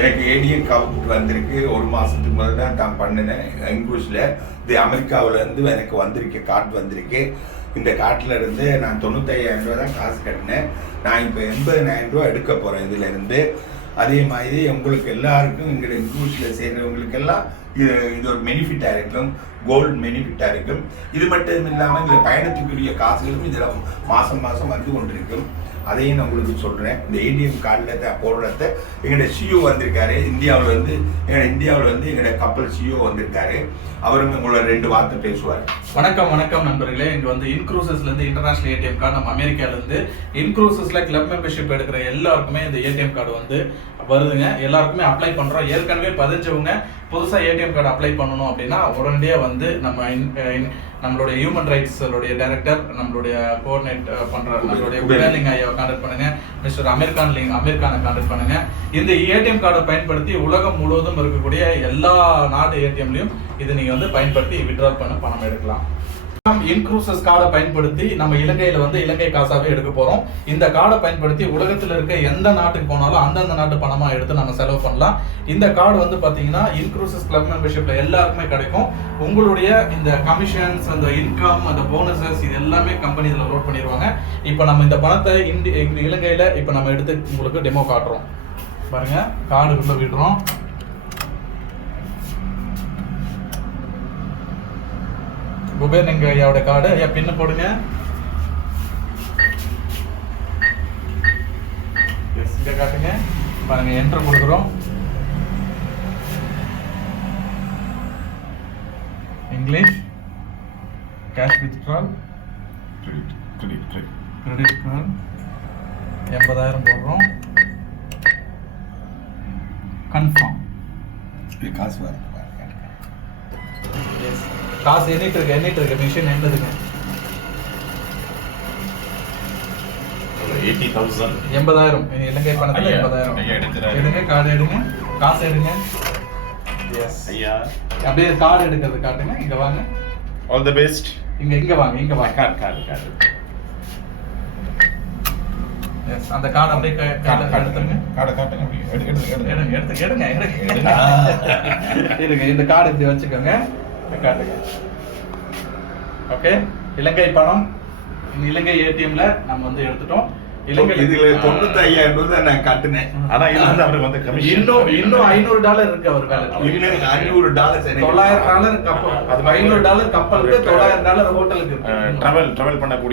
எனக்கு ATM card வந்திருக்கு. ஒரு மாதத்துக்கு முதல்ல தான் பண்ணினேன். இங்கிலீஷில் இது அமெரிக்காவிலேருந்து எனக்கு வந்திருக்கு, கார்டு வந்திருக்கு. இந்த கார்டில் இருந்து நான் 95,000 ரூபா தான் காசு கட்டினேன். நான் இப்போ 80,000 ரூபா எடுக்க போகிறேன் இதிலேருந்து. அதே மாதிரி உங்களுக்கு எல்லாருக்கும் எங்களை இங்கிலீஷில் சேர்றவங்களுக்கெல்லாம் இது ஒரு பெனிஃபிட்டாக இருக்கும், கோல்டு பெனிஃபிட்டாக இருக்கும். இது மட்டும் இல்லாமல் இதில் பயணத்துக்குரிய காசுகளும் இதில் மாதம் மாதம் வந்து கொண்டிருக்கும். அதையும் நான் உங்களுக்கு சொல்கிறேன். இந்த ஏடிஎம் கார்டில் போடுறத எங்களோட சிஓ வந்திருக்காரு இந்தியாவில் வந்து எங்களோட கப்பல் சிஓ வந்திருக்காரு. அவருங்க உங்களை 2 வார்த்தை பேசுவார். வணக்கம் நண்பர்களே. இங்கே வந்து இன்க்ரூசஸ்லேருந்து இன்டர்நேஷனல் ஏடிஎம் கார்டு நம்ம அமெரிக்காவிலேருந்து இன்க்ரூசஸில் கிளப் மெம்பர்ஷிப் எடுக்கிற எல்லாருக்குமே இந்த ஏடிஎம் கார்டு வந்து வருதுங்க. எல்லாருக்குமே அப்ளை பண்ணுறோம். ஏற்கனவே பதிஞ்சவங்க புதுசாக ஏடிஎம் கார்டு அப்ளை பண்ணணும் அப்படின்னா உடனடியாக வந்து நம்மளுடைய ஹியூமன் ரைட்ஸோடைய டைரக்டர், நம்மளுடைய கோஆர்டினேட் பண்ணுற நம்மளுடைய குபேர்லிங் ஐயாவை கான்டாக்ட் பண்ணுங்க. மிஸ்டர் அமீர்கானை கான்டாக்ட் பண்ணுங்க. இந்த ஏடிஎம் கார்டை பயன்படுத்தி உலகம் முழுவதும் இருக்கக்கூடிய எல்லா நாட்டு ஏடிஎம்லையும் இதை நீங்கள் வந்து பயன்படுத்தி வித்ட்ரால் பண்ண பணம் எடுக்கலாம். இன்க்ரூசஸ் கார்டை பயன்படுத்தி நம்ம இலங்கையில வந்து இலங்கை காசாவே எடுக்க போறோம். இந்த கார்டை பயன்படுத்தி உலகத்தில் இருக்க எந்த நாட்டுக்கு போனாலும் அந்தந்த நாட்டு பணமா எடுத்து நம்ம செலவு பண்ணலாம். இந்த கார்டு வந்து பாத்தீங்கன்னா இன்க்ரூசஸ் கிளப் மெம்பர்ஷிப்ல எல்லாருக்குமே கிடைக்கும். உங்களுடைய இந்த கமிஷன்ஸ், அந்த இன்கம், அந்த போனஸஸ் இது எல்லாமே கம்பெனி இதுல லோட் பண்ணிடுவாங்க. இப்போ நம்ம இந்த பணத்தை இலங்கையில இப்போ நம்ம எடுத்து உங்களுக்கு டெமோ காட்டுறோம். பாருங்க, கார்டுக்குள்ள விடுறோம். குபேர்லிங் ஐயாவோட கார்டு. ஐயா பின்னு போடுங்க. இங்க காட்டுங்க. பாருங்க, என்டர் கொடுக்குறோம். English, cash withdrawal, credit card 80,000 போடுறோம். கன்ஃபார்ம். காசு வருது. காசு எண்ணிட்டு இருக்கு. மிஷின் என்னதுங்க? 80,000 இலங்கை பணத்துல 80,000 எடுங்க. கார்டு எடுங்க, காசு எடுங்க. எஸ் ஐயா, அப்படியே கார்டு எடுக்கிறது காட்டுங்க. இங்க வாங்க. All the best. இங்க வாங்க. கார்டு. எஸ், அந்த கார்டு அப்படியே எடுத்துங்க. கார்டு காட்டுங்க. எடுங்க. இருங்க, இந்த கார்டு இப்படி வச்சுக்கோங்க. காட்டுங்க. ஓகே, இலங்கை பணம் இலங்கை ஏடிஎம்ல நம்ம வந்து எடுத்துட்டோம். இதுல 95,000 ரூபாய் நான் கட்டினேன். ஆனா இது வந்து அவருக்கு வந்து கமிஷன் இன்னும் $500 இருக்கு அவர் வேலை. $500 $900 கப்பல், $500 கப்பலுக்கு, $900 ஹோட்டலுக்கு டிராவல் பண்ணக்கூடிய